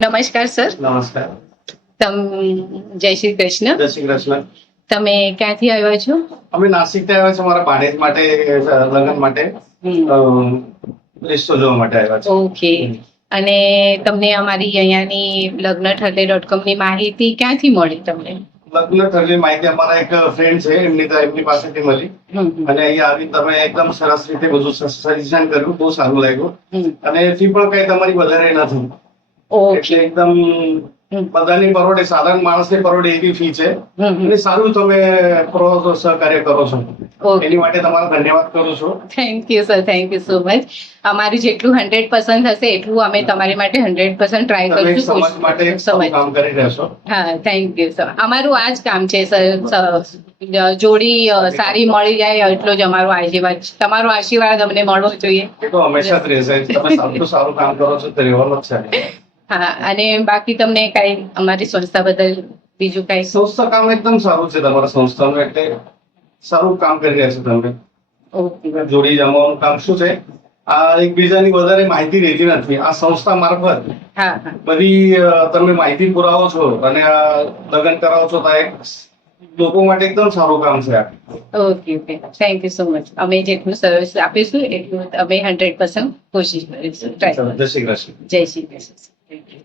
નમસ્કાર સર. નમસ્કાર. જય શ્રી કૃષ્ણ. જય શ્રી કૃષ્ણ. તમે ક્યાંથી આવ્યા છો? અમે નાસિક થી આવ્યા છે મારા ભાણેજ માટે લગ્ન માટે રિશ્તો જોવા માટે આવ્યા છે. ઓકે. અને તમને અમારી અહીંયાની લગ્ન ઠરલે.com ની માહિતી ક્યાંથી મળી તમને? લગ્ન થયેલી માહિતી અમારા એક ફ્રેન્ડ છે એમની પાસેથી મળી અને અહીંયા આવી તમે એકદમ સરસ રીતે બધું સજેશન કર્યું, બહુ સારું લાગ્યું અને ફી પણ કઈ તમારી વધારે નથી. ઓકે. એટલે એકદમ બધાની પરોડે, સાધારણ માણસની પરોડે એવી ફી છે અને સારું તમે સહકાર્ય કરો છો. એની માટે તમારો ધન્યવાદ કરું છું. Thank you sir, thank you so much. અમારું જેટલું 100% હશે એટલું અમે તમારી માટે 100% ટ્રાય તમે કરીશું. સમાજ માટે સારું કામ કરી રહેશો. હા, થેન્ક યુ સર. અમારું આ જ કામ છે સર. જોડી સારી મળી જાય એટલો જ અમારો આશીર્વાદ છે. તમારો આશીર્વાદ અમને મળવો જોઈએ. એ તો હંમેશા જ રહેશે. તમે સારું કામ કરો છો તો રહેવાનું જ છે. હા, અને બાકી તમને કઈ અમારી સંસ્થા બદલ બીજું કઈ? સંસ્થા કામ એકદમ સારું છે તમારા સંસ્થાનું, એટલે સારું કામ કરી રહ્યા છો તમે. ઓકે. જોડી જમાવાનું કામ શું છે, આ એકબીજાની વધારે માહિતી રહેતી નથી. આ સંસ્થા મારફત હા હા. બધી તમે માહિતી પુરાવો છો અને આ લગ્ન કરાવો છો તો એક લોકો માટે એકદમ સારું કામ છે આ. Okay okay, thank you so much. અમે જેટલું સર્વિસ આપીશું એટલું અમે 100% કોશિશ કરીશું. જય શ્રી કૃષ્ણ. જય શ્રી કૃષ્ણ. Thank you.